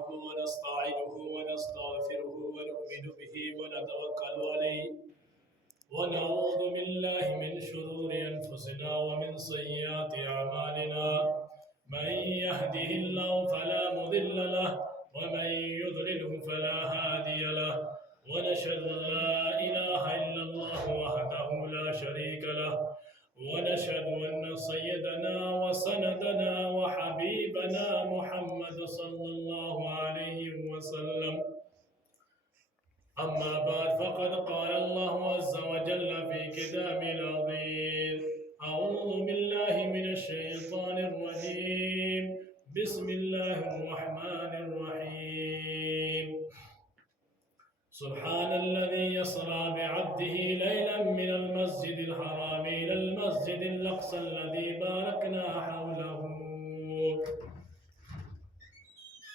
نحمده ونستعينه ونستغفره ونؤمن به ونتوكل عليه ونعوذ بالله من شرور أنفسنا ومن سيئات أعمالنا من يهده الله فلا مضل له ومن يضلله فلا هادي له ونشهد أن لا إله إلا الله وحده لا شريك له ونشهد أن سيدنا وسندنا وحبيبنا محمد صلى الله عليه وسلم أما بعد فقد قال الله عز وجل في كتابه العظيم أعوذ بالله من الشيطان الرجيم بسم الله الرحمن الرحيم سبحان الذي يسرى بعبده ليلا من المسجد الحرام إلى المسجد الأقصى الذي باركنا حوله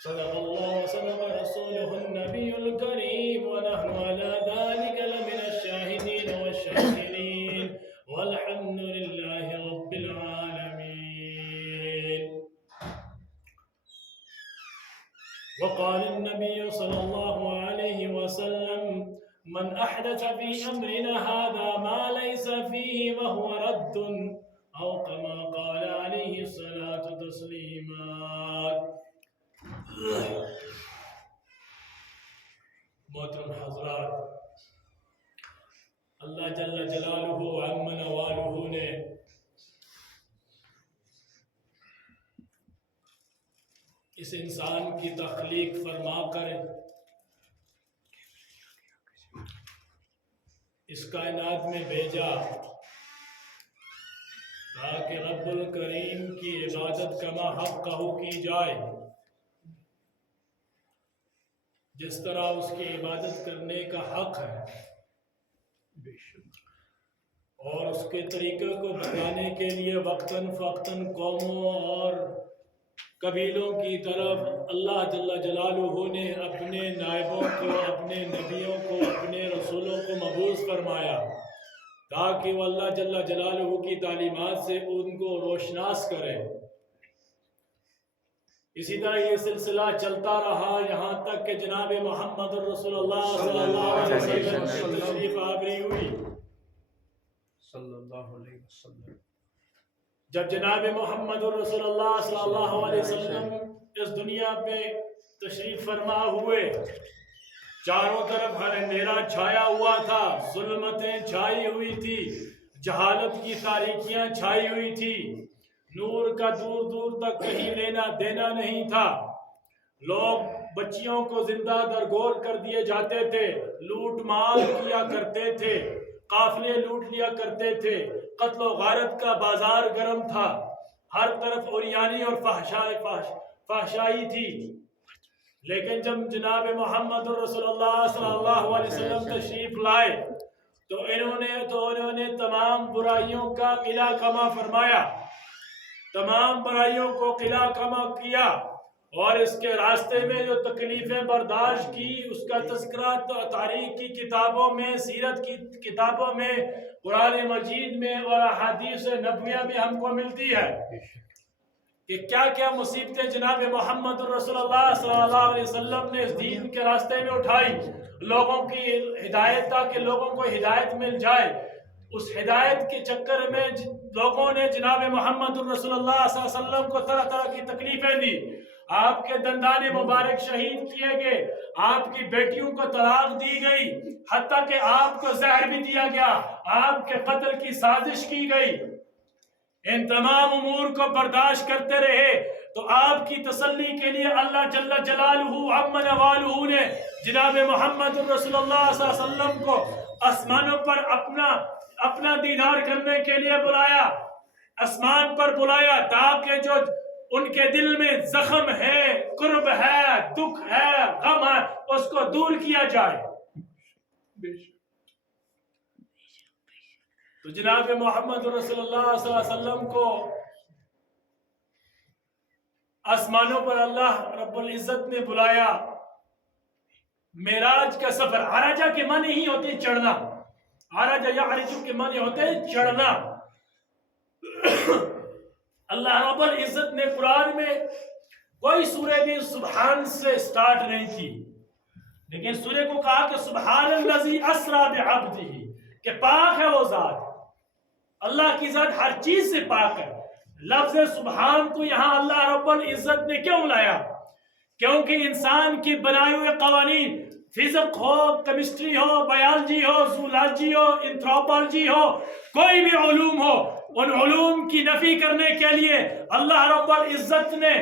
صدق الله وصدق رسوله النبي الكريم ونحن على ذلك لمن الشاهدين والشاكرين والحمد لله رب العالمين. وقال النبي صلى الله عليه وسلم من أحدث في أمرنا هذا ما ليس فيه وهو رد أو كما قال عليه الصلاة تسليمات. محترم حضرات، اللہ جل جلالہ عم نوالہ نے اس انسان کی تخلیق فرما کر اس کائنات میں بھیجا تاکہ رب الکریم کی عبادت کما حقہ کی جائے، جس طرح اس کی عبادت کرنے کا حق ہے، اور اس کے طریقے کو بتانے کے لیے وقتاً فوقتاً قوموں اور قبیلوں کی طرف اللہ جل جلالہ نے اپنے نائبوں کو، اپنے نبیوں کو، اپنے رسولوں کو مبعوث فرمایا تاکہ وہ اللہ جل جلالہ کی تعلیمات سے ان کو روشناس کرے۔ اسی طرح یہ سلسلہ چلتا رہا یہاں تک کہ جناب محمد رسول اللہ صلی اللہ علیہ وسلم کی تشریف آوری ہوئی۔ صلی اللہ علیہ وسلم جب جناب محمد رسول اللہ صلی اللہ علیہ وسلم اس دنیا پہ تشریف فرما ہوئے، چاروں طرف اندھیرا چھایا ہوا تھا، ظلمتیں چھائی ہوئی تھی، جہالت کی تاریکیاں چھائی ہوئی تھی، نور کا دور دور تک کہیں لینا دینا نہیں تھا، لوگ بچیوں کو زندہ درگور کر دیے جاتے تھے، لوٹ مار کیا کرتے تھے، قافلے لوٹ لیا کرتے تھے، قتل و غارت کا بازار گرم تھا، ہر طرف عریانی اور فحشائی تھی۔ لیکن جب جناب محمد رسول اللہ صلی اللہ علیہ وسلم تشریف لائے تو انہوں نے تمام برائیوں کا قلع کما فرمایا، تمام برائیوں کو قلع کما کیا، اور اس کے راستے میں جو تکلیفیں برداشت کی اس کا تذکرہ تاریخ کی کتابوں میں، سیرت کی کتابوں میں، قرآن مجید میں اور احادیث نبویہ میں ہم کو ملتی ہے کہ کیا کیا مصیبتیں جناب محمد رسول اللہ صلی اللہ علیہ وسلم نے اس دین کے راستے میں اٹھائی، لوگوں کی ہدایت، تاکہ لوگوں کو ہدایت مل جائے۔ اس ہدایت کے چکر میں لوگوں نے جناب محمد رسول اللہ صلی اللہ علیہ وسلم کو طرح طرح کی تکلیفیں دی، آپ کے دندان مبارک شہید کیے گئے، آپ کی بیٹیوں کو طلاق دی گئی، حتیٰ کہ آپ کو زہر بھی دیا گیا، آپ کے قتل کی سازش کی گئی۔ ان تمام امور کو برداشت کرتے رہے تو آپ کی تسلی کے لیے اللہ جل جلالہ عم نوالہ نے جناب محمد رسول اللہ صلی اللہ علیہ وسلم کو آسمانوں پر اپنا دیدار کرنے کے لیے بلایا، آسمان پر بلایا تاکہ جو ان کے دل میں زخم ہے، کرب ہے، دکھ ہے، غم ہے، اس کو دور کیا جائے۔ تو جناب محمد رسول اللہ صلی اللہ علیہ وسلم کو آسمانوں پر اللہ رب العزت نے بلایا۔ معراج کا سفر، عرجہ کے معنی ہی ہوتے چڑھنا، عرجہ یعرجو کے معنی ہوتے چڑھنا۔ اللہ رب العزت نے کوئی سورہ بھی سبحان سے سٹارٹ نہیں کی، لیکن سورہ کو کہا کہ سبحان الذی اسری بعبدہ، کہ پاک ہے وہ ذات، اللہ کی ذات ہر چیز سے پاک ہے۔ لفظ سبحان کو یہاں اللہ رب العزت نے کیوں لایا؟ کیونکہ انسان کی بنائے ہوئے قوانین، فزک ہو، کیمسٹری ہو، بایولوجی ہو، زوالوجی ہو، انتھروپولوجی ہو، کوئی بھی علوم ہو، ان علوم کی نفی کرنے کے لیے اللہ رب العزت نے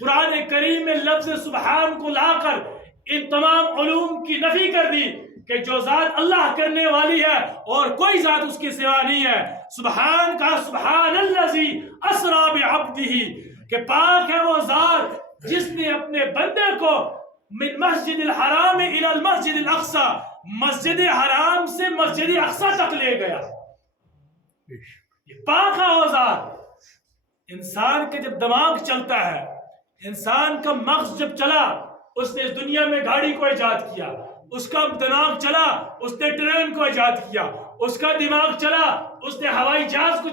قرآن کریم میں لفظ سبحان کو لا کر ان تمام علوم کی نفی کر دی کہ جو ذات اللہ کرنے والی ہے اور کوئی ذات اس کے سوا نہیں ہے۔ سبحان کا سبحان الذی اسری بعبدہ، کہ پاک ہے وہ ذات جس نے اپنے بندے کو من مسجد الحرام الى المسجد الاقصی، مسجد حرام سے مسجد اقصی تک لے گیا۔ یہ پاک ہے وہ ذات۔ انسان کے جب دماغ چلتا ہے، انسان کا مغز جب چلا، اس نے اس دنیا میں گاڑی کو ایجاد کیا، اس کا دماغ چلا، اس نے ٹرین کو ایجاد کیا، اس کا دماغ چلا، اس نے ہوائی جہاز کو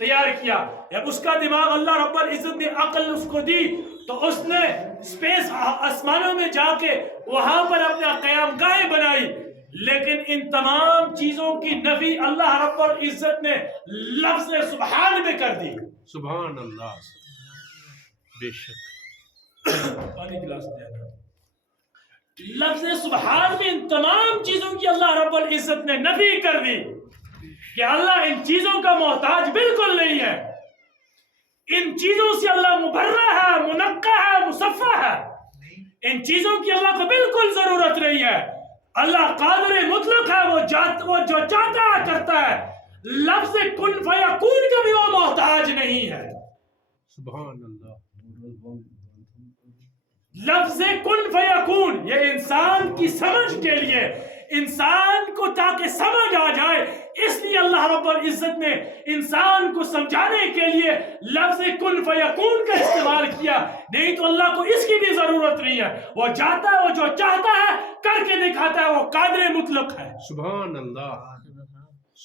تیار کیا۔ جب اس کا دماغ اللہ رب العزت نے عقل اس کو دی تو اس نے اسپیس آسمانوں میں جا کے وہاں پر اپنا قیام گاہیں بنائی، لیکن ان تمام چیزوں کی نفی اللہ رب العزت نے لفظ سبحان میں کر دی۔ سبحان اللہ، بے شک۔ پانی گلاس دیا، لفظ سبحان میں ان تمام چیزوں کی اللہ رب العزت نے نفی کر دی کہ اللہ ان چیزوں کا محتاج بالکل نہیں ہے، ان چیزوں سے اللہ مبرہ ہے، منقع ہے، مصفہ ہے، ان چیزوں کی اللہ کو بالکل ضرورت نہیں ہے۔ اللہ قادر مطلق ہے، وہ جو چاہتا ہے کرتا ہے، لفظ کن فیکون کا بھی وہ محتاج نہیں ہے۔ سبحان اللہ۔ لفظ کن فیکون یہ انسان کی سمجھ کے لیے، انسان کو تاکہ سمجھ آ جائے، اس لیے اللہ رب العزت نے انسان کو سمجھانے کے لیے لفظ کن فیکون کا استعمال کیا، نہیں تو اللہ کو اس کی بھی ضرورت نہیں ہے۔ وہ جاتا ہے، وہ جو چاہتا ہے کر کے دکھاتا ہے، وہ قادر مطلق ہے۔ سبحان اللہ،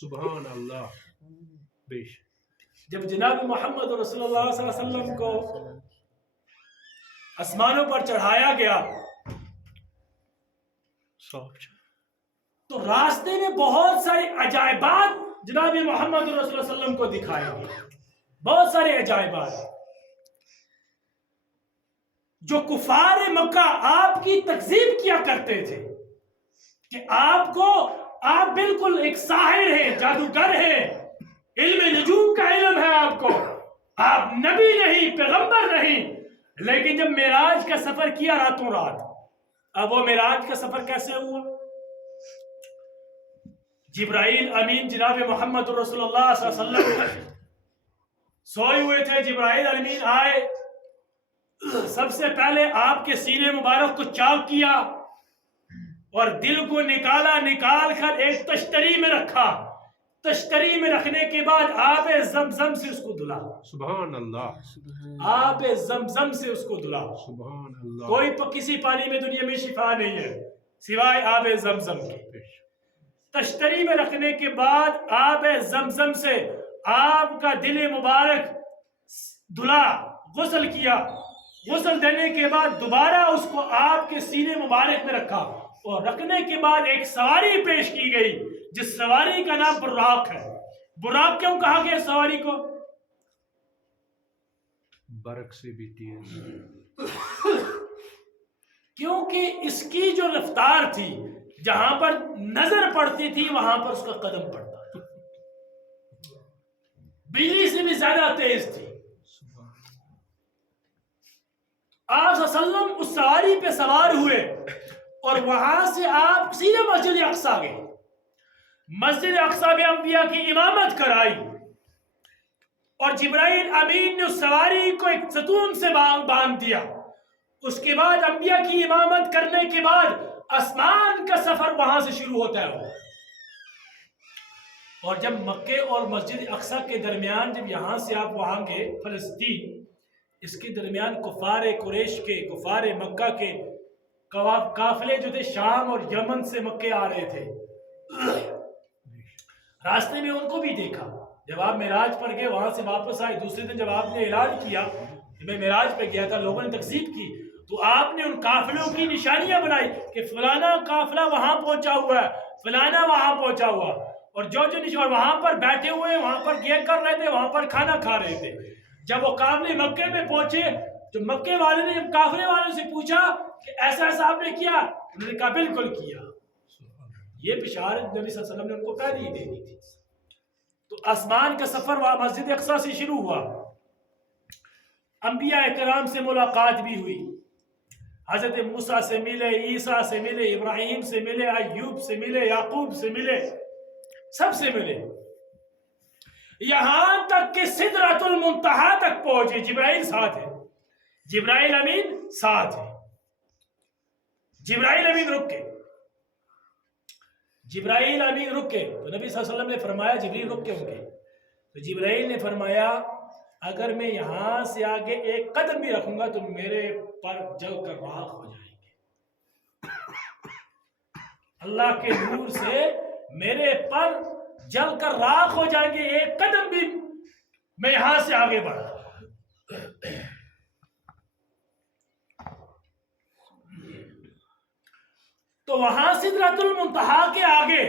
سبحان اللہ، بے شک۔ جب جناب محمد رسول اللہ صلی اللہ علیہ وسلم کو آسمانوں پر چڑھایا گیا تو راستے میں بہت سارے عجائبات جناب محمد رسول اللہ صلی اللہ علیہ وسلم کو دکھائے گئے، بہت سارے عجائبات جو کفار مکہ آپ کی تکذیب کیا کرتے تھے کہ آپ بالکل ایک ساحر ہیں، جادوگر ہیں، علم نجوم کا علم ہے آپ کو، آپ نبی نہیں، پیغمبر نہیں۔ لیکن جب معراج کا سفر کیا راتوں رات، اب وہ معراج کا سفر کیسے ہوا؟ جبرائیل امین جناب محمد رسول اللہ صلی اللہ علیہ وسلم سوئے ہوئے تھے، جبرائیل امین آئے، سب سے پہلے آپ کے سینے مبارک کو چاک کیا اور دل کو نکال کر ایک تشتری میں رکھا، تشتری میں رکھنے کے بعد آب زمزم سے اس کو دھلا۔ سبحان اللہ، آب زمزم سے اس کو دھلا۔ سبحان اللہ، کوئی کسی پانی میں دنیا میں شفا نہیں ہے سوائے آب زمزم کے۔ تشتری میں رکھنے کے بعد آب زمزم سے آپ کا دل مبارک دھلا، غسل کیا، غسل دینے کے بعد دوبارہ اس کو آپ کے سینے مبارک میں رکھا، اور رکھنے کے بعد ایک سواری پیش کی گئی جس سواری کا نام براق ہے۔ براق کیوں کہا گیا سواری کو؟ برق سے بھی تیز، کیونکہ اس کی جو رفتار تھی، جہاں پر نظر پڑتی تھی وہاں پر اس کا قدم پڑتا تھا، بجلی سے بھی زیادہ تیز تھی۔ آپ صلی اللہ علیہ وسلم اس سواری پہ سوار ہوئے اور وہاں سے آپ سیدھے مسجد اقصی گئے۔ مسجد اقصی میں انبیاء کی امامت کرائی اور جبرائیل امین نے اس سواری کو ایک ستون سے باندھ دیا۔ اس کے بعد انبیاء کی امامت کرنے کے بعد آسمان کا سفر وہاں سے شروع ہوتا ہے، اور جب مکے اور مسجد اقصی کے درمیان، جب یہاں سے آپ وہاں گئے فلسطین، اس کے درمیان کفار قریش کے، کفار مکہ کے قافلے جو تھے شام اور یمن سے مکے آ رہے تھے، راستے میں ان کو بھی دیکھا۔ جب آپ معراج پر گئے، وہاں سے واپس آئے، دوسرے دن جب آپ نے اعلان کیا کہ جب میں معراج پہ گیا تھا لوگوں نے تکذیب کی تو آپ نے ان قافلوں کی نشانیاں بنائی کہ فلانا قافلہ وہاں پہنچا ہوا ہے، فلانا وہاں پہنچا ہوا، اور جو اور وہاں پر بیٹھے ہوئے وہاں پر یہ کر رہے تھے، وہاں پر کھانا کھا رہے تھے۔ جب وہ قافلے مکے میں پہنچے تو مکے والے نے جب قافلے والوں سے پوچھا کہ ایسا ایسا آپ نے کیا، انہوں نے کہا بالکل کیا۔ یہ بشارت نبی صلی اللہ علیہ وسلم نے ان کو پہلے ہی دے دی تھی۔ تو آسمان کا سفر وہاں مسجد اقصی سے شروع ہوا، انبیاء کرام سے ملاقات بھی ہوئی، حضرت موسیٰ سے ملے، عیسیٰ سے ملے، ابراہیم سے ملے، ایوب سے ملے، یعقوب سے ملے، سب سے ملے، یہاں تک کہ سدرۃ المنتہا تک پہنچے۔ جبرائیل ساتھ ہے، جبرائیل امین ساتھ ہے۔ جبرائیل امین رک کے، جبرائیل امین رک کے، تو نبی صلی اللہ علیہ وسلم نے فرمایا جبرائیل رک کے ان کے، تو جبرائیل نے فرمایا اگر میں یہاں سے آگے ایک قدم بھی رکھوں گا تو میرے پر جل کر راکھ ہو جائیں گے، اللہ کے نور سے میرے پر جل کر راکھ ہو جائیں گے، ایک قدم بھی میں یہاں سے آگے بڑھا۔ تو وہاں سدرۃ المنتہا کے آگے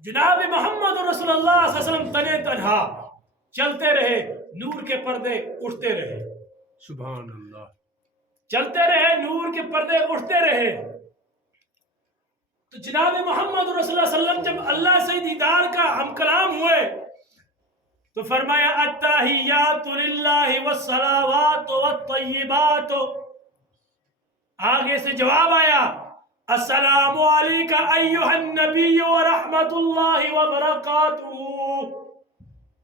جناب محمد رسول اللہ صلی اللہ علیہ وسلم تنے تنہا چلتے رہے، نور کے پردے اٹھتے رہے، سبحان اللہ، چلتے رہے، نور کے پردے اٹھتے رہے۔ تو جناب محمد رسول اللہ صلی اللہ علیہ وسلم جب اللہ سے دیدار کا ہم کلام ہوئے تو فرمایا التحیات للہ والصلوات والطیبات، آگے سے جواب آیا السلام علیکہ ایہا النبی ورحمت اللہ وبرکاتہ۔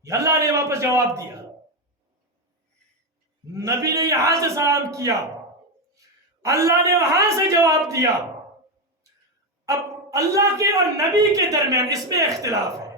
یہ اللہ نے واپس جواب دیا، نبی نے یہاں سے سلام کیا، اللہ نے وہاں سے جواب دیا۔ اب اللہ کے اور نبی کے درمیان اس میں اختلاف ہے،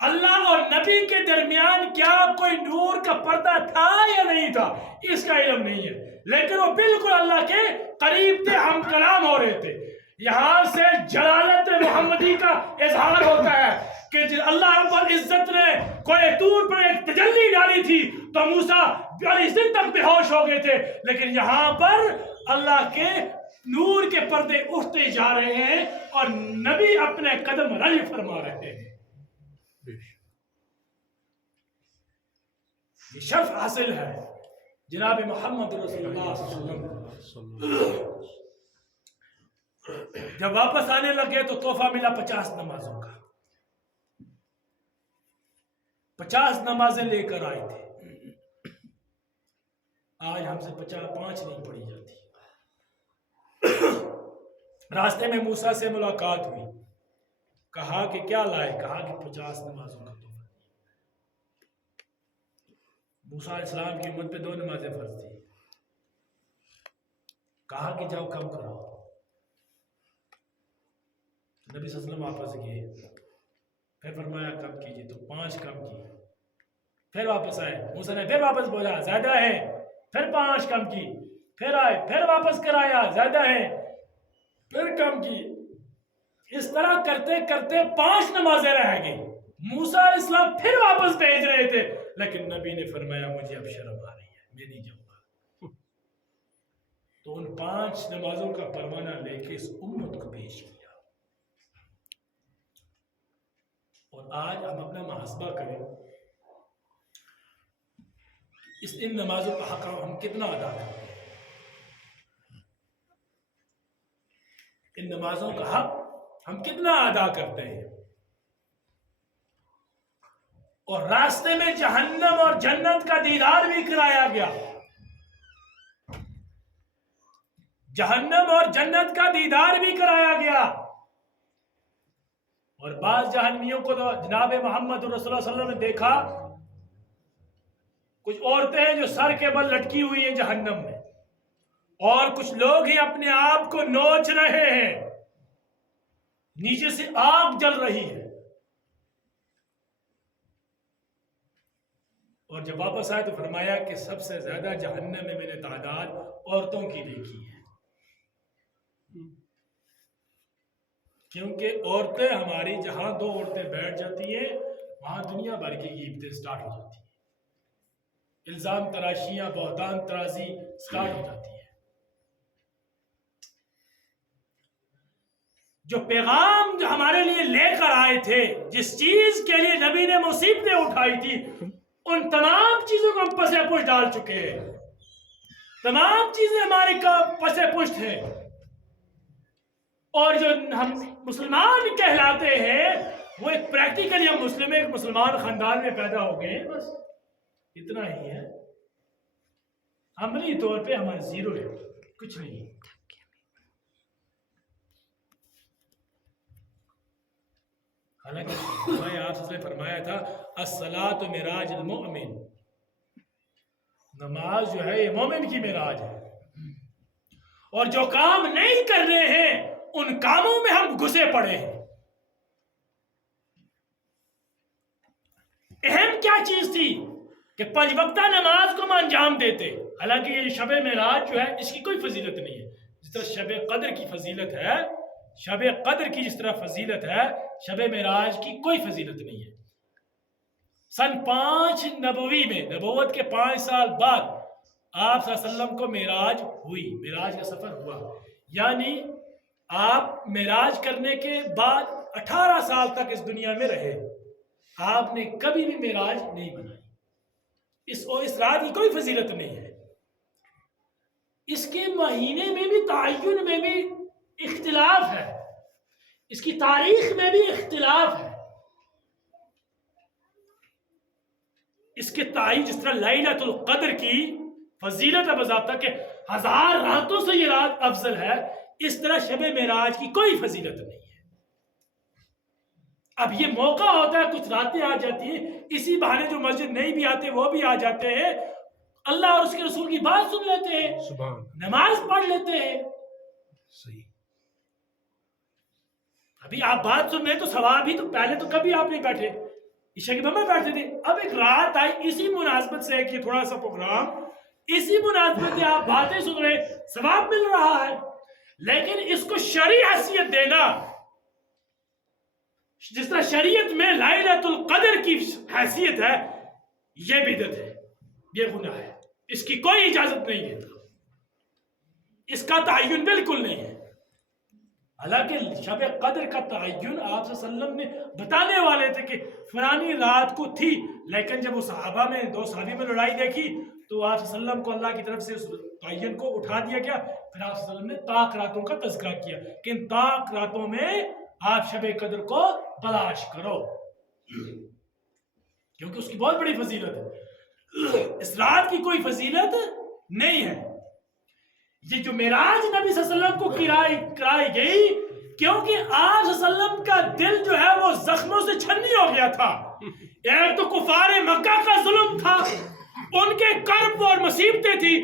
اللہ اور نبی کے درمیان کیا کوئی نور کا پردہ تھا یا نہیں تھا اس کا علم نہیں ہے، لیکن وہ بالکل اللہ کے قریب تھے، ہم کلام ہو رہے تھے۔ یہاں سے جلالت محمدی کا اظہار ہوتا ہے کہ اللہ رب العزت نے کوہ طور پر ایک تجلی ڈالی تھی تو موسیٰ 40 دن تک بے ہوش ہو گئے تھے، لیکن یہاں پر اللہ کے نور کے پردے اٹھتے جا رہے ہیں اور نبی اپنے قدم رج فرما رہے ہیں۔ یہ شرف حاصل ہے جناب محمد رسول اللہ صلی اللہ علیہ وسلم۔ جب واپس آنے لگے تو تحفہ ملا 50 نمازوں کا، 50 نمازیں لے کر آئے تھے، آج ہم سے 5 نہیں پڑھی جاتی۔ راستے میں موسیٰ سے ملاقات ہوئی، کہا کہ کیا لائے، کہا کہ 50 نمازوں کا تحفہ۔ موسیٰ علیہ السلام کی امت پہ 2 نمازیں فرض تھی، کہا کہ جاؤ کم کراؤ۔ نبی صلی اللہ علیہ وسلم واپس گئے، پھر فرمایا کم کیجئے، تو 5 کم کی، پھر واپس آئے، موسیٰ نے پھر واپس بولا زیادہ ہے، پھر 5 کم کی، پھر آئے، پھر واپس کرایا زیادہ ہے، پھر کم کی۔ اس طرح کرتے کرتے 5 نمازیں رہ گئی۔ موسیٰ علیہ السلام پھر واپس بھیج رہے تھے، لیکن نبی نے فرمایا مجھے اب شرم آ رہی ہے، میں نہیں جاؤں گا۔ تو ان 5 نمازوں کا پروانہ لے کے اس امت کو پیش کیا۔ اور آج ہم اپنا محاسبہ کریں، ان نمازوں کا حق ہم کتنا ادا کرتے ہیں، ان نمازوں کا حق ہم کتنا ادا کرتے ہیں، اور راستے میں جہنم اور جنت کا دیدار بھی کرایا گیا، جہنم اور جنت کا دیدار بھی کرایا گیا۔ اور بعض جہنمیوں کو تو جناب محمد رسول اللہ صلی اللہ علیہ وسلم نے دیکھا، کچھ عورتیں ہیں جو سر کے بل لٹکی ہوئی ہیں جہنم میں، اور کچھ لوگ ہی اپنے آپ کو نوچ رہے ہیں، نیچے سے آگ جل رہی ہے۔ اور جب واپس آئے تو فرمایا کہ سب سے زیادہ جہنم میں نے تعداد عورتوں کی دیکھی ہے، کیونکہ عورتیں ہماری جہاں 2 عورتیں بیٹھ جاتی ہیں وہاں دنیا بھر کی غیبتیں سٹارٹ ہو جاتی ہیں۔ الزام تراشیاں، بہتان ترازی سٹارٹ ہو جاتی ہے. جو پیغام جو ہمارے لیے لے کر آئے تھے، جس چیز کے لیے نبی نے مصیبتیں اٹھائی تھی، ان تمام چیزوں کو ہم پسے پشت ڈال چکے ہیں. تمام چیزیں ہمارے پسے پشت ہیں. اور جو ہم مسلمان کہلاتے ہیں وہ ایک پریکٹیکلی ہم ایک مسلمان خاندان میں پیدا ہو گئے ہیں، بس اتنا ہی ہے. عملی طور پہ ہمارا زیرو ہے، کچھ نہیں. حالانکہ میں آپ سے فرمایا تھا الصلاۃ معراج المؤمن، نماز جو ہے یہ مومن کی معراج ہے. اور جو کام نہیں کر رہے ہیں ان کاموں میں ہم گھسے پڑے ہیں. اہم کیا چیز تھی کہ 5 وقتہ نماز کو ہم انجام دیتے. حالانکہ یہ شب معراج جو ہے اس کی کوئی فضیلت نہیں ہے. جس طرح شب قدر کی فضیلت ہے، شب قدر کی جس طرح فضیلت ہے، شب معراج کی کوئی فضیلت نہیں ہے. سن 5 نبوی میں، نبوت کے 5 سال بعد آپ صلی اللہ علیہ وسلم کو معراج ہوئی، معراج کا سفر ہوا. یعنی آپ معراج کرنے کے بعد 18 سال تک اس دنیا میں رہے. آپ نے کبھی بھی معراج نہیں بنائی. اس رات کی کوئی فضیلت نہیں ہے. اس کے مہینے میں بھی، تعین میں بھی اختلاف ہے، اس کی تاریخ میں بھی اختلاف ہے. اس کے تعین جس طرح لیلۃ القدر کی فضیلت بضابطہ کہ 1000 راتوں سے یہ رات افضل ہے، اس طرح شب معراج کی کوئی فضیلت نہیں ہے. اب یہ موقع ہوتا ہے، کچھ راتیں آ جاتی ہیں، اسی بہانے جو مسجد نہیں بھی آتے وہ بھی آ جاتے ہیں، اللہ اور اس کے رسول کی بات سن لیتے ہیں، سبحان نماز پڑھ لیتے ہیں. صحیح. ابھی آپ بات سن رہے ہیں تو ثواب ہی تو، پہلے تو کبھی آپ نہیں بیٹھے، عشاء کے بعد میں بیٹھتے تھے. اب ایک رات آئی اسی مناسبت سے کہ تھوڑا سا پروگرام، اسی مناسبت سے آپ باتیں سن رہے ہیں، ثواب مل رہا ہے. لیکن اس کو شرعی حیثیت دینا، جس طرح شریعت میں لیلۃ القدر کی حیثیت ہے، یہ بدعت ہے، یہ گناہ ہے. اس کی کوئی اجازت نہیں ہے، اس کا تعین بالکل نہیں ہے. حالانکہ شب قدر کا تعین آپ صلی اللہ علیہ وسلم نے بتانے والے تھے کہ فلانی رات کو تھی. لیکن جب وہ صحابہ میں 2 صحابی میں لڑائی دیکھی تو آپ صلی اللہ علیہ وسلم کو اللہ کی طرف سے اس تعین کو اٹھا دیا گیا. پھر آپ صلی اللہ علیہ وسلم نے طاق راتوں کا تذکرہ کیا کہ ان طاق راتوں میں آپ شب قدر کو تلاش کرو، کیونکہ اس کی بہت بڑی فضیلت ہے. اس رات کی کوئی فضیلت نہیں ہے. یہ جو معراج نبی صلی اللہ علیہ وسلم کو کرائی گئی، کیونکہ آپ صلی اللہ علیہ وسلم کا دل جو ہے وہ زخموں سے چھنی ہو گیا تھا. ایک تو کفار مکہ کا ظلم تھا، ان کے کرب اور مصیبتیں تھی.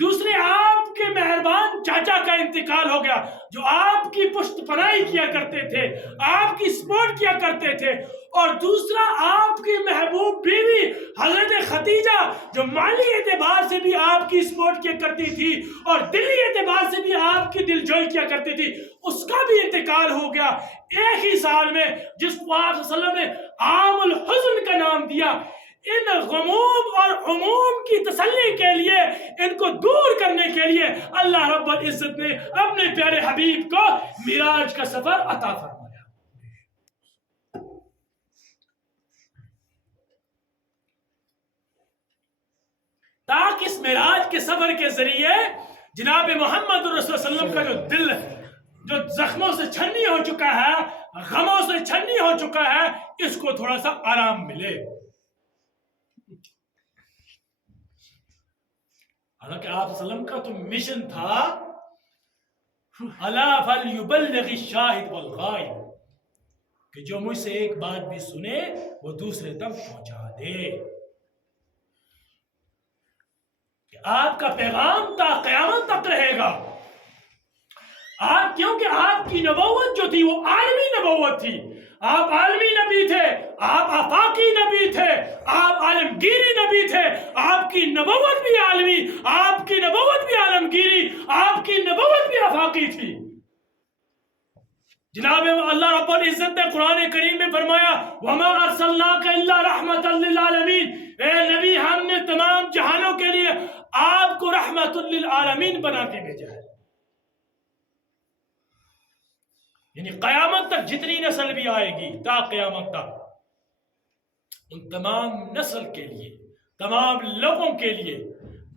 دوسرے آپ کے مہربان چاچا کا انتقال ہو گیا، جو آپ کی پشت پناہی کیا کرتے تھے، آپ کی سپورٹ کیا کرتے تھے. اور دوسرا آپ کی محبوب بیوی حضرت خدیجہ، جو مالی اعتبار سے بھی آپ کی سپورٹ کیا کرتی تھی اور دلی اعتبار سے بھی آپ کی دلجوئی کیا کرتی تھی، اس کا بھی انتقال ہو گیا ایک ہی سال میں، جس کو آپ صلی اللہ علیہ وسلم نے عام الحزن کا نام دیا. ان غموم اور عموم کی تسلی کے لیے، ان کو دور کرنے کے لیے اللہ رب العزت نے اپنے پیارے حبیب کو معراج کا سفر عطا فرمایا. تاکہ اس معراج کے سفر کے ذریعے جناب محمد رسول اللہ علیہ وسلم کا جو دل ہے، جو زخموں سے چھنی ہو چکا ہے، غموں سے چھنی ہو چکا ہے، اس کو تھوڑا سا آرام ملے. حالانکہ آپ صلی اللہ علیہ وسلم کا تو مشن تھا الا فلیبلغ الشاہد والغائب، کہ جو مجھ سے ایک بات بھی سنے وہ دوسرے تک پہنچا دے. کہ آپ کا پیغام تا قیامت تک رہے گا. آپ، کیونکہ آپ کی نبوت جو تھی وہ عالمی نبوت تھی. آپ عالمی نبی تھے، آپ آفاقی نبی تھے، آپ عالمگیری نبی تھے. آپ کی نبوت بھی عالمی، آپ کی نبوت بھی عالمگیری، آپ کی نبوت بھی آفاقی تھی. جناب اللہ رب العزت نے قرآن کریم میں فرمایا وَمَا أَرْسَلْنَاكَ إِلَّا رَحْمَةً لِّلْعَالَمِينَ، اے نبی ہم نے تمام جہانوں کے لیے آپ کو رحمت للعالمین بنا کے بھیجا ہے. یعنی قیامت تک جتنی نسل بھی آئے گی تا قیامت تک ان تمام نسل کے لیے، تمام لوگوں کے لیے،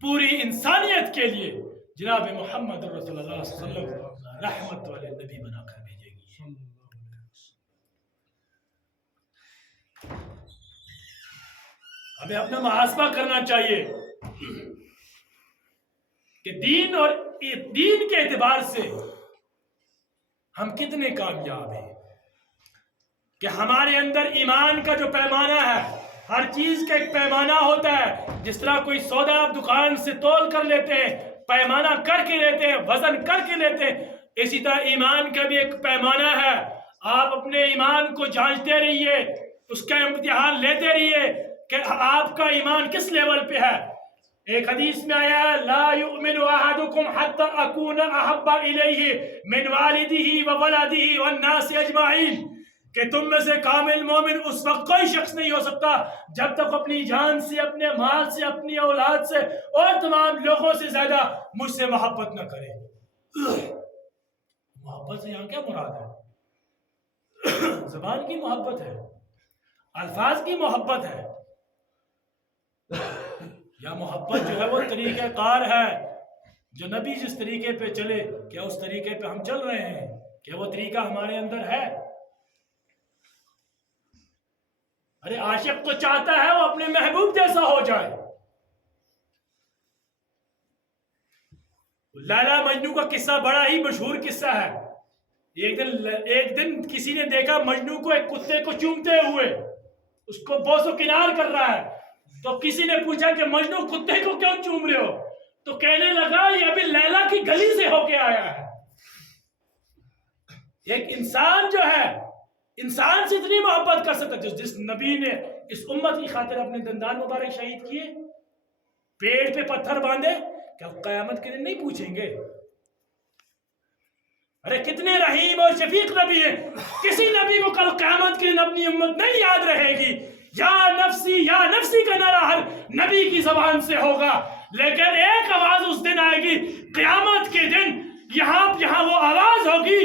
پوری انسانیت کے لیے جناب محمد رسول اللہ صلی اللہ علیہ وسلم رحمت والے نبی بنا کر بھیجے گی. ہمیں اپنا محاسبہ کرنا چاہیے کہ دین اور دین کے اعتبار سے ہم کتنے کامیاب ہیں، کہ ہمارے اندر ایمان کا جو پیمانہ ہے، ہر چیز کا ایک پیمانہ ہوتا ہے. جس طرح کوئی سودا آپ دکان سے تول کر لیتے ہیں، پیمانہ کر کے لیتے ہیں، وزن کر کے لیتے ہیں، اسی طرح ایمان کا بھی ایک پیمانہ ہے. آپ اپنے ایمان کو جانچتے رہیے، اس کا امتحان لیتے رہیے کہ آپ کا ایمان کس لیول پہ ہے. ایک حدیث میں آیا ہے لا یؤمن احدکم حتی اکون احب الیہ من والدہ وولدہ والناس اجمعین، کہ تم میں سے کامل مومن اس وقت کوئی شخص نہیں ہو سکتا جب تک اپنی جان سے، اپنے مال سے، اپنی اولاد سے اور تمام لوگوں سے زیادہ مجھ سے محبت نہ کرے. محبت سے یہاں کیا مراد ہے؟ زبان کی محبت ہے، الفاظ کی محبت ہے، یا محبت جو ہے وہ طریقہ کار ہے. جو نبی جس طریقے پہ چلے، کیا اس طریقے پہ ہم چل رہے ہیں؟ کیا وہ طریقہ ہمارے اندر ہے؟ ارے عاشق تو چاہتا ہے وہ اپنے محبوب جیسا ہو جائے. لیلا مجنو کا قصہ بڑا ہی مشہور قصہ ہے. ایک دن کسی نے دیکھا مجنو کو ایک کتے کو چومتے ہوئے، اس کو بوس و کنار کر رہا ہے. تو کسی نے پوچھا کہ مجنو کتے کو کیوں چوم رہے ہو؟ تو کہنے لگا یہ ابھی لیلا کی گلی سے ہو کے آیا ہے. ایک انسان جو ہے انسان سے اتنی محبت کر سکتا ہے. جس نبی نے اس امت کی خاطر اپنے دندان مبارک شہید کیے، پیڑ پہ پتھر باندھے، کیا قیامت کے دن نہیں پوچھیں گے؟ ارے کتنے رحیم اور شفیق نبی ہیں. کسی نبی کو کل قیامت کے دن اپنی امت نہیں یاد رہے گی. یا نفسی کا نعرہ ہر نبی کی زبان سے ہوگا، لیکن ایک آواز اس دن آئے گی قیامت کے دن. یہاں وہ آواز ہوگی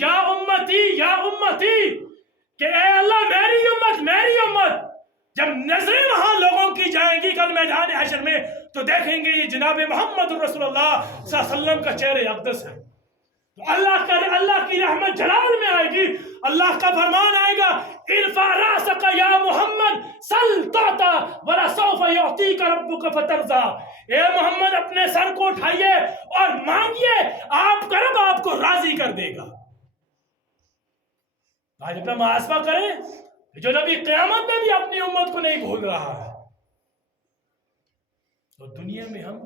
یا امتی، کہ اے اللہ میری امت. جب نظریں وہاں لوگوں کی جائیں گی کل میدان حشر میں، تو دیکھیں گے یہ جناب محمد رسول اللہ صلی اللہ علیہ وسلم کا چہرہ اقدس ہے. تو اللہ کی رحمت جلال میں آئے گی. اللہ کا فرمان آئے گا ارفع راسک یا محمد سل تعطا ولسوف یعطیک ربک فترضی. اے محمد اپنے سر کو اٹھائیے اور مانگیے، آپ کا رب آپ کو راضی کر دے گا. آج اپنا محاسبہ کریں جو نبی قیامت میں بھی اپنی امت کو نہیں بھول رہا ہے، تو دنیا میں ہم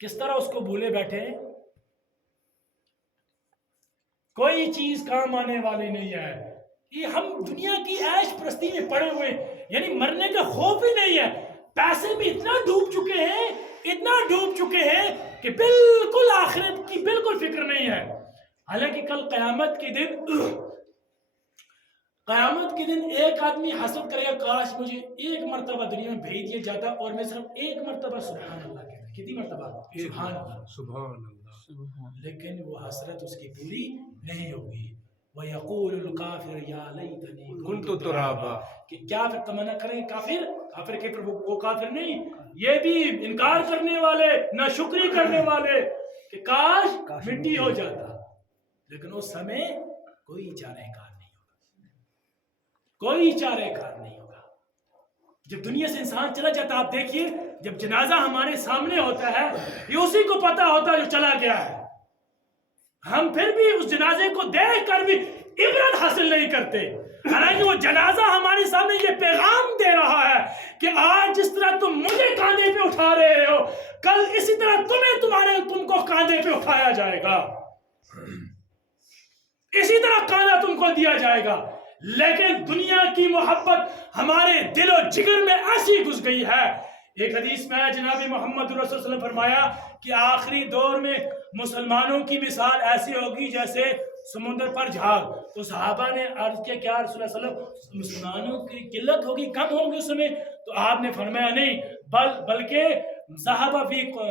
کس طرح اس کو بھولے بیٹھے ہیں. کوئی چیز کام آنے والی نہیں ہے. یہ ہم دنیا کی عیش پرستی میں پڑے ہوئے، یعنی مرنے کا خوف ہی نہیں ہے. پیسے میں اتنا ڈوب چکے ہیں کہ بالکل آخرت کی بالکل فکر نہیں ہے. حالانکہ کل قیامت کے دن ایک آدمی حسد کرے گا کاش مجھے ایک مرتبہ دنیا میں بھیج دیا جاتا اور میں صرف ایک مرتبہ سبحان اللہ کہتا. کتنی مرتبہ؟ سبحان اللہ. لیکن وہ حسرت اس کی پوری نہیں ہوگی. وَيَقُولُ الْكَافِرُ يَا لَيْتَنِي كُنْتُ تُرَابًا، کہ کیا پھر تمنا کریں کافر کے پر وہ کافر نہیں، یہ بھی انکار کرنے والے، ناشکری کرنے والے، کہ کاش مٹی ہو جاتا. لیکن اس سمے کوئی چارہ کار نہیں ہوگا. جب دنیا سے انسان چلا جاتا، آپ دیکھیے جب جنازہ ہمارے سامنے ہوتا ہے، یہ اسی کو پتا ہوتا ہے جو چلا گیا ہے. ہم پھر بھی اس جنازے کو دیکھ کر بھی عبرت حاصل نہیں کرتے، حالانکہ وہ جنازہ ہمارے سامنے یہ پیغام دے رہا ہے کہ آج جس طرح تم مجھے کاندھے پہ اٹھا رہے ہو، کل اسی طرح تم کو کاندھے پہ اٹھایا جائے گا، اسی طرح کاندھا تم کو دیا جائے گا. لیکن دنیا کی محبت ہمارے دل و جگر میں ایسی گھس گئی ہے، ایک حدیث میں آیا جناب محمد رسول اللہ صلی اللہ علیہ وسلم فرمایا کہ آخری دور میں مسلمانوں کی مثال ایسی ہوگی جیسے سمندر پر جھاگ. تو صحابہ نے عرض کیا کیا رسول اللہ صلی اللہ علیہ وسلم مسلمانوں کی قلت ہوگی, کم ہوگی اس میں؟ تو آپ نے فرمایا نہیں, بلکہ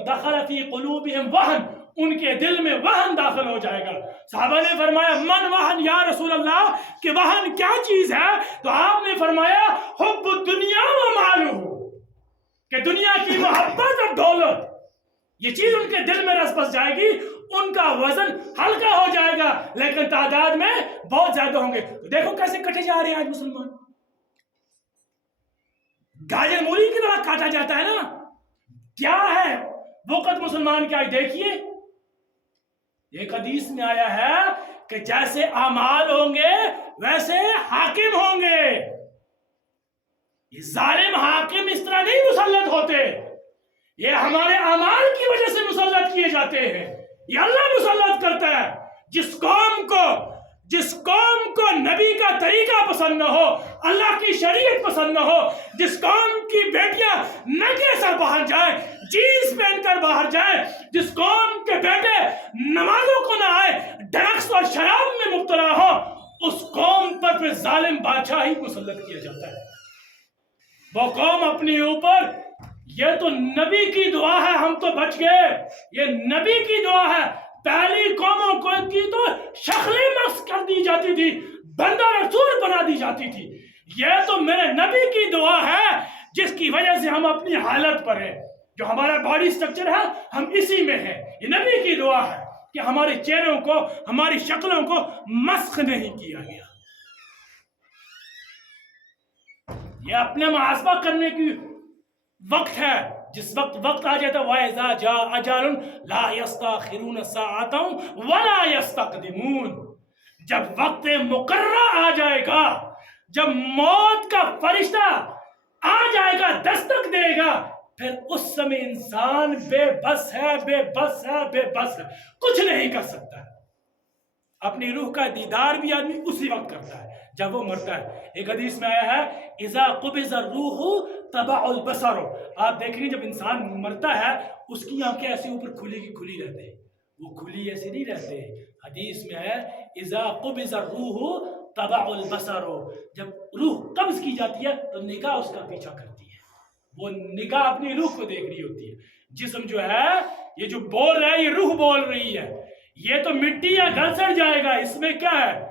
دخل فی قلوبہم وہن, ان کے دل میں وہن داخل ہو جائے گا. صحابہ نے فرمایا من وہن یا رسول اللہ, کہ وہن کیا چیز ہے؟ تو آپ نے فرمایا حب الدنیا و مالہ, کہ دنیا کی محبت اور دولت, یہ چیز ان کے دل میں رس بس جائے گی, ان کا وزن ہلکا ہو جائے گا لیکن تعداد میں بہت زیادہ ہوں گے. تو دیکھو کیسے کٹے جا رہے ہیں آج مسلمان, گاجر مولی کی طرح کاٹا جاتا ہے نا. کیا ہے وقت مسلمان کا؟ دیکھیے ایک حدیث میں آیا ہے کہ جیسے اعمال ہوں گے ویسے حاکم ہوں گے. یہ ظالم حاکم اس طرح نہیں مسلط ہوتے, یہ ہمارے اعمال کی وجہ سے مسلط کیے جاتے ہیں. یہ اللہ مسلط کرتا ہے. جس قوم کو نبی کا طریقہ پسند نہ ہو, اللہ کی شریعت پسند نہ ہو, جس قوم کی بیٹیاں ننگے سر باہر جائیں, جینس پہن کر باہر جائیں, جس قوم کے بیٹے نمازوں کو نہ آئے, ڈرگس اور شراب میں مبتلا ہو, اس قوم پر پھر ظالم بادشاہ ہی مسلط کیا جاتا ہے. وہ قوم اپنے اوپر, یہ تو نبی کی دعا ہے, ہم تو بچ گئے, یہ نبی کی دعا ہے. پہلی قوموں کو کی تو شکلیں مخص کر دی جاتی تھی, بندہ رسول بنا دی جاتی تھی. یہ تو میرے نبی کی دعا ہے جس کی وجہ سے ہم اپنی حالت پر ہیں. جو ہمارا باڈی سٹرکچر ہے ہم اسی میں ہیں. یہ نبی کی دعا ہے کہ ہمارے چہروں کو, ہماری شکلوں کو مسخ نہیں کیا گیا. یہ اپنے محاسبہ کرنے کی وقت ہے. جس وقت آ جاتا ہے وَإِذَا جَاءَ أَجَلٌ لَا يَسْتَأْخِرُونَ سَاعَةً وَلَا يَسْتَقْدِمُونَ. جب وقت مقررہ آ جائے گا, جب موت کا فرشتہ آ جائے گا, دستک دے گا, پھر اس سمے انسان بے بس ہے, کچھ نہیں کر سکتا. اپنی روح کا دیدار بھی آدمی اسی وقت کرتا ہے جب وہ مرتا ہے. ایک حدیث میں آیا ہے اذا قبض الروح تبع البصر. آپ دیکھ رہے جب انسان مرتا ہے اس کی آنکھیں ایسے اوپر کھلی کی کھلی رہتے ہیں, وہ کھلی ایسے نہیں رہتے. حدیث میں ہے اذا قبض الروح تبع البصر, جب روح قبض کی جاتی ہے تو نگاہ اس کا پیچھا کرتی ہے, وہ نگاہ اپنی روح کو دیکھ رہی ہوتی ہے. جسم جو ہے یہ جو بول رہا ہے یہ روح بول رہی ہے. یہ تو مٹی یا گھر سڑ جائے گا, اس میں کیا ہے؟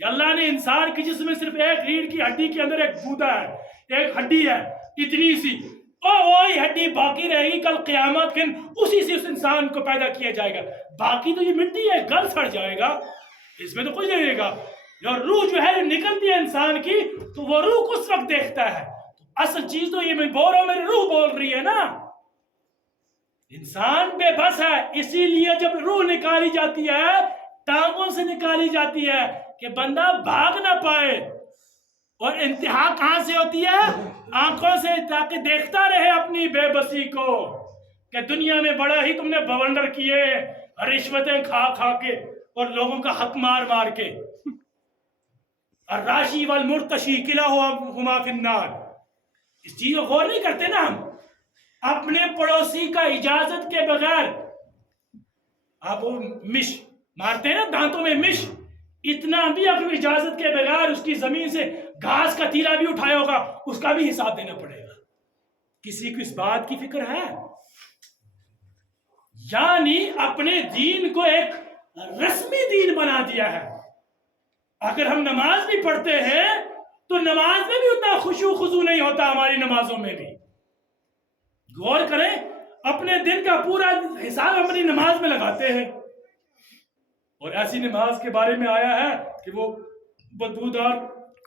یہ اللہ نے انسان کی جسم میں صرف ایک ریڑھ کی ہڈی کے اندر ایک گودا ہے, ایک ہڈی ہے اتنی سی, اور وہی ہڈی باقی رہے گی کل قیامت کے دن, اسی سے اس انسان کو پیدا کیا جائے گا. باقی تو یہ مٹی ہے, گھر سڑ جائے گا, اس میں تو کچھ نہیں رہے گا. اور روح جو ہے نکلتی ہے انسان کی تو وہ روح اس وقت دیکھتا ہے. اصل چیز تو یہ میں بول رہا ہوں, میری روح بول رہی ہے نا. انسان بے بس ہے, اسی لیے جب روح نکالی جاتی ہے ٹانگوں سے نکالی جاتی ہے کہ بندہ بھاگ نہ پائے. اور انتہا کہاں سے ہوتی ہے؟ آنکھوں سے, تاکہ دیکھتا رہے اپنی بے بسی کو کہ دنیا میں بڑا ہی تم نے بونڈر کیے, رشوتیں کھا کھا کے اور لوگوں کا حق مار مار کے. الراشی والمرتشی کلاہما فی النار. اس چیز کو غور نہیں کرتے نا ہم. اپنے پڑوسی کا اجازت کے بغیر آپ وہ مش مارتے ہیں نا دانتوں میں مش, اتنا بھی اپنی اجازت کے بغیر اس کی زمین سے گھاس کا تیرا بھی اٹھایا ہوگا, اس کا بھی حساب دینا پڑے گا. کسی کو اس بات کی فکر ہے؟ یعنی اپنے دین کو ایک رسمی دین بنا دیا ہے. اگر ہم نماز بھی پڑھتے ہیں تو نماز میں بھی اتنا خشوع خضوع نہیں ہوتا ہماری نمازوں میں بھی. غور کریں, اپنے دن کا پورا حساب اپنی نماز میں لگاتے ہیں, اور ایسی نماز کے بارے میں آیا ہے کہ وہ بدبودار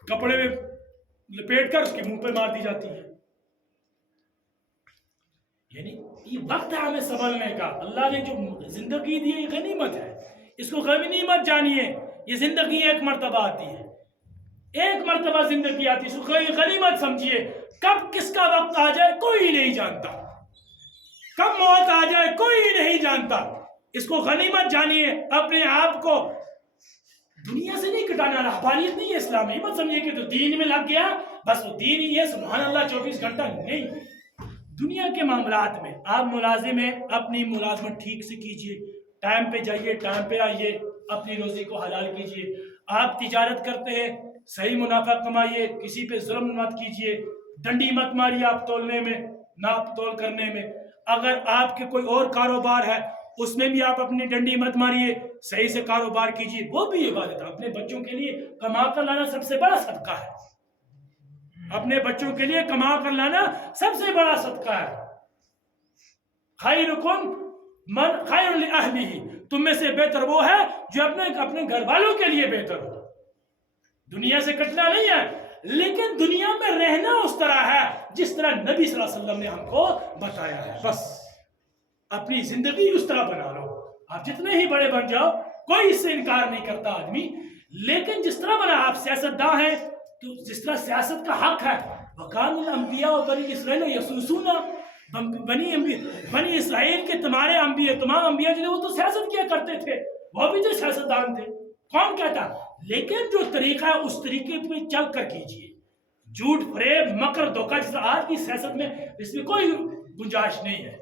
کپڑے میں لپیٹ کر اس کے منہ پہ مار دی جاتی ہے. یعنی یہ وقت ہے ہمیں سنبھلنے کا. اللہ نے جو زندگی دی ہے یہ غنیمت ہے, اس کو غنیمت جانیے. یہ زندگی ایک مرتبہ آتی ہے, ایک مرتبہ زندگی آتی ہے, اس کو غنیمت سمجھیے. کب کس کا وقت آ جائے کوئی نہیں جانتا, کب موت آ جائے کوئی نہیں جانتا. اس کو غنیمت جانیے. اپنے آپ کو دنیا سے نہیں کٹانا. رہبانیت نہیں ہے اسلام میں. یہ مت سمجھیے کہ تو دین میں لگ گیا بس وہ دین ہی ہے, سبحان اللہ 24 گھنٹہ نہیں. دنیا کے معاملات میں آپ ملازم ہیں، اپنی ملازمت ٹھیک سے کیجئے، ٹائم پہ جائیے، ٹائم پہ آئیے، اپنی روزی کو حلال کیجئے۔ آپ تجارت کرتے ہیں، صحیح منافع کمائیے، کسی پہ ظلم مت کیجئے، ڈنڈی مت ماریے آپ تولنے میں، ناپ تول کرنے میں۔ اگر آپ کے کوئی اور کاروبار ہے اس میں بھی آپ اپنی ڈنڈی مت ماریے، صحیح سے کاروبار کیجئے، وہ بھی عبادت ہے۔ اپنے بچوں کے لیے کما کر لانا سب سے بڑا صدقہ ہے، اپنے بچوں کے لیے کما کر لانا سب سے بڑا صدقہ ہے۔ خیرکم من خیر لأہلہ، تم میں سے بہتر وہ ہے جو اپنے گھر والوں کے لیے بہتر ہو۔ دنیا سے کٹنا نہیں ہے، لیکن دنیا میں رہنا اس طرح ہے جس طرح نبی صلی اللہ علیہ وسلم نے ہم کو بتایا ہے۔ بس اپنی زندگی اس طرح بنا لو، آپ جتنے ہی بڑے بن جاؤ، کوئی اس سے انکار نہیں کرتا آدمی، لیکن جس طرح بنا، آپ سیاستداں ہیں تو جس طرح سیاست کا حق ہے، وَكَانُوا الْأَنْبِيَاءُ وَبَنِي إِسْرَائِيلَ يَسُوسُونَ، بنی اسرائیل کے تمام انبیاء جو وہ تو سیاست کیا کرتے تھے، وہ بھی تو سیاستدان تھے، کون کہتا؟ لیکن جو طریقہ ہے اس طریقے پہ چل کر کیجئے۔ جھوٹ، فریب، مکر، دھوکہ جس طرح آج کی سیاست میں، اس میں کوئی گنجائش نہیں ہے۔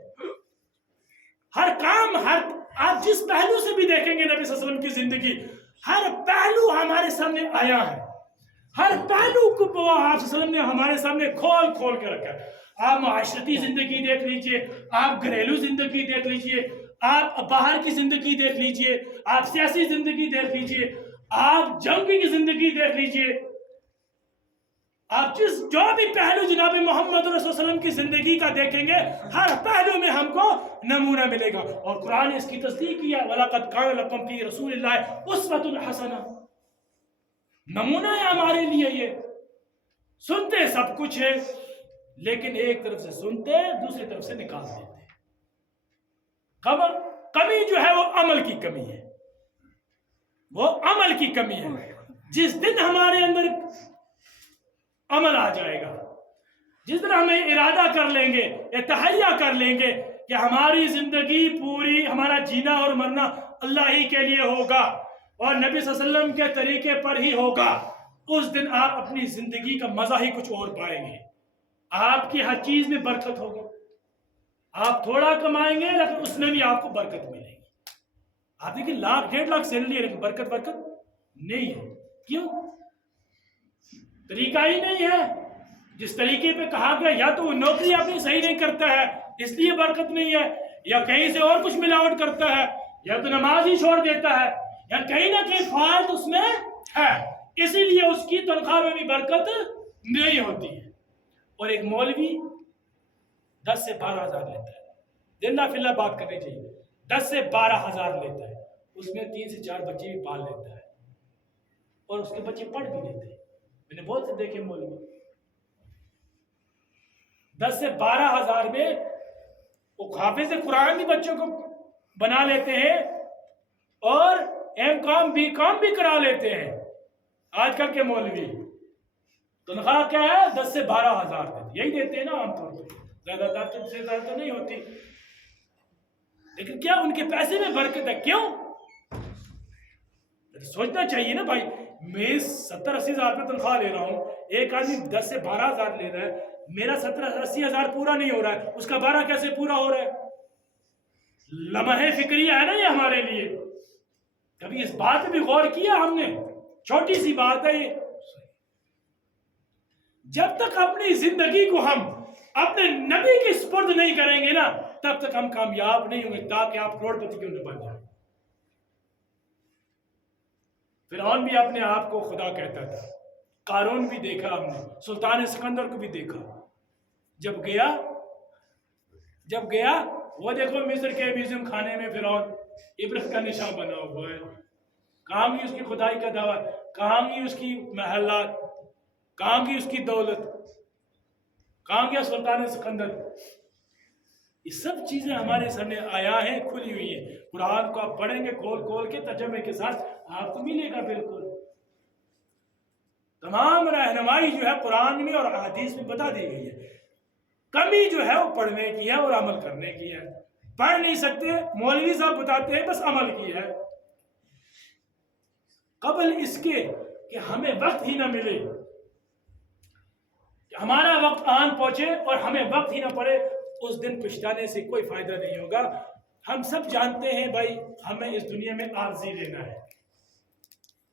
ہر کام، آپ جس پہلو سے بھی دیکھیں گے نبی صلی اللہ علیہ وسلم کی زندگی، ہر پہلو ہمارے سامنے آیا ہے، ہر پہلو کو آپ صلی اللہ علیہ وسلم نے ہمارے سامنے کھول کھول کے رکھا ہے۔ آپ معاشرتی زندگی دیکھ لیجئے، آپ گھریلو زندگی دیکھ لیجئے، آپ باہر کی زندگی دیکھ لیجئے، آپ سیاسی زندگی دیکھ لیجئے، آپ جنگ کی زندگی دیکھ لیجئے، آپ جو بھی پہلو جناب محمد رسول اللہ علیہ وسلم کی زندگی کا دیکھیں گے، ہر پہلو میں ہم کو نمونہ ملے گا، اور قرآن نے اس کی تصدیق کیا، وَلَقَدْ كَانَ لَكُمْ فِي رَسُولِ اللَّهِ أُسْوَةٌ حَسَنَةٌ۔ نمونہ ہے ہمارے لیے یہ۔ سنتے سب کچھ ہے، لیکن ایک طرف سے سنتے، دوسری طرف سے نکال دیتے۔ کمی جو ہے وہ عمل کی کمی ہے، وہ عمل کی کمی ہے۔ جس دن ہمارے اندر عمل آ جائے گا، جس دن ہمیں ارادہ کر لیں گے، اتحیہ کر لیں گے کہ ہماری زندگی پوری، ہمارا جینا اور مرنا اللہ ہی کے لیے ہوگا اور نبی صلی اللہ علیہ وسلم کے طریقے پر ہی ہوگا، اس دن آپ اپنی زندگی کا مزہ ہی کچھ اور پائیں گے۔ آپ کی ہر چیز میں برکت ہوگی، آپ تھوڑا کمائیں گے لیکن اس میں بھی آپ کو برکت ملے گی۔ آپ دیکھیں 1,00,000 سیلری ہے لیکن برکت نہیں ہے۔ کیوں؟ طریقہ ہی نہیں ہے۔ جس طریقے پہ کہا گیا، یا تو وہ نوکری اپنی صحیح نہیں کرتا ہے اس لیے برکت نہیں ہے، یا کہیں سے اور کچھ ملاوٹ کرتا ہے، یا تو نماز ہی چھوڑ دیتا ہے، یا کہیں نہ کہیں فالٹ اس میں ہے، اسی لیے اس کی تنخواہ میں بھی برکت نہیں ہوتی ہے۔ اور ایک مولوی 10 سے 12 ہزار لیتا ہے، دن نہ فی بات کرنی چاہیے، 10 سے 12 ہزار لیتا ہے، اس میں 3 سے 4 بچے بھی پال لیتا ہے، اور اس کے بچے پڑھ بھی لیتے ہیں۔ میں نے بہت سے دیکھے مولوی 10 سے 12 ہزار میں وہ حافظ قرآن بھی بچوں کو بنا لیتے ہیں اور M.Com B.Com بھی کرا لیتے ہیں۔ آج کل کے مولوی تنخواہ کیا ہے؟ 10 سے 12 ہزار یہی دیتے ہیں نا عام طور پہ، زیادہ تر سے زیادہ تو نہیں ہوتی، لیکن کیا ان کے پیسے میں برکت ہے؟ کیوں؟ سوچنا چاہیے نا بھائی، میں 70-80 ہزار پہ تنخواہ لے رہا ہوں، ایک آدمی 10 سے 12 ہزار لے رہا ہے، میرا 70-80 ہزار پورا نہیں ہو رہا ہے، اس کا 12 کیسے پورا ہو رہا ہے؟ لمحے فکریہ ہے نا یہ ہمارے لیے۔ کبھی اس بات پہ بھی غور کیا ہم نے؟ چھوٹی سی بات ہے یہ۔ جب تک اپنی زندگی کو ہم اپنے نبی کی سپرد نہیں کریں گے نا، تب تک ہم کامیاب نہیں ہوں گے، تاکہ آپ کروڑ پتی کیوں نہ بن جائیں۔ فرعون بھی اپنے آپ کو خدا کہتا تھا، قارون بھی دیکھا ہم نے، سلطان سکندر کو بھی دیکھا۔ جب گیا وہ دیکھو مصر کے میوزیم خانے میں فرعون عبرت کا نشان بنا ہوا ہے، کہاں گئی اس کی خدائی کا دعویٰ، کہاں گئی اس کی محلات، کہاں گئی اس کی دولت، کہاں گیا سلطان سکندر؟ یہ سب چیزیں ہمارے سامنے آیا ہیں، کھلی ہوئی ہیں۔ قرآن کو آپ پڑھیں گے کھول کھول کے ترجمے کے ساتھ، آپ کو ملے گا بالکل تمام رہنمائی جو ہے قرآن میں اور احادیث میں بتا دی گئی ہے۔ کمی جو ہے وہ پڑھنے کی ہے اور عمل کرنے کی ہے۔ پڑھ نہیں سکتے، مولوی صاحب بتاتے ہیں، بس عمل کی ہے۔ قبل اس کے کہ ہمیں وقت ہی نہ ملے، ہمارا وقت آن پہنچے اور ہمیں وقت ہی نہ پڑے، اس دن پچھتانے سے کوئی فائدہ نہیں ہوگا. ہم سب جانتے ہیں بھائی ہمیں اس دنیا میں عارضی لینا ہے,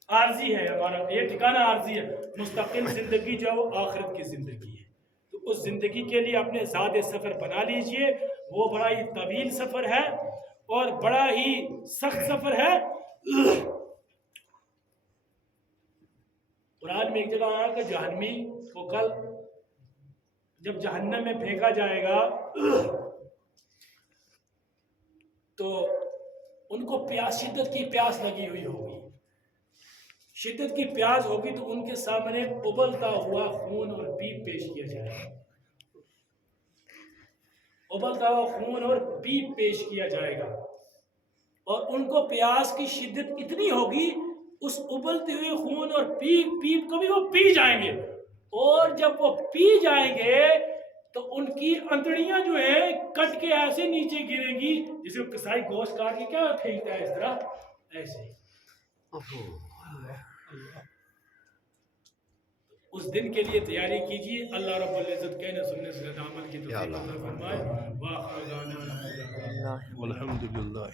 عارضی ہے ہمارا یہ ٹھکانہ عارضی ہے. مستقل زندگی جو ہے وہ آخرت کی زندگی ہے. تو اس زندگی کے لیے اپنے ذات سفر بنا لیجئے. وہ بڑا ہی طویل سفر ہے اور بڑا ہی سخت سفر ہے. قرآن میں ایک جگہ آیا کہ جہنمی کو کل جب جہنم میں پھینکا جائے گا تو ان کو پیاس, شدت کی پیاس لگی ہوئی ہوگی. شدت کی پیاس ہوگی تو ان کے سامنے ابلتا ہوا خون اور پیپ پیش کیا جائے گا. ابلتا ہوا خون اور پیپ پیش کیا جائے گا اور ان کو پیاس کی شدت اتنی ہوگی اس ابلتے ہوئے خون اور پیپ کو بھی وہ پی جائیں گے. اور جب وہ پی جائیں گے تو ان کی انتڑیاں جو ہیں کٹ کے ایسے نیچے گریں گی جسے کسائی گوشت کاٹ کے کیا پھینکتا ہے اس طرح ایسے. اس دن کے لیے تیاری کیجیے. اللہ رب العزت کہنے سننے سے عمل کی توفیق عطا فرمائے. الحمدللہ.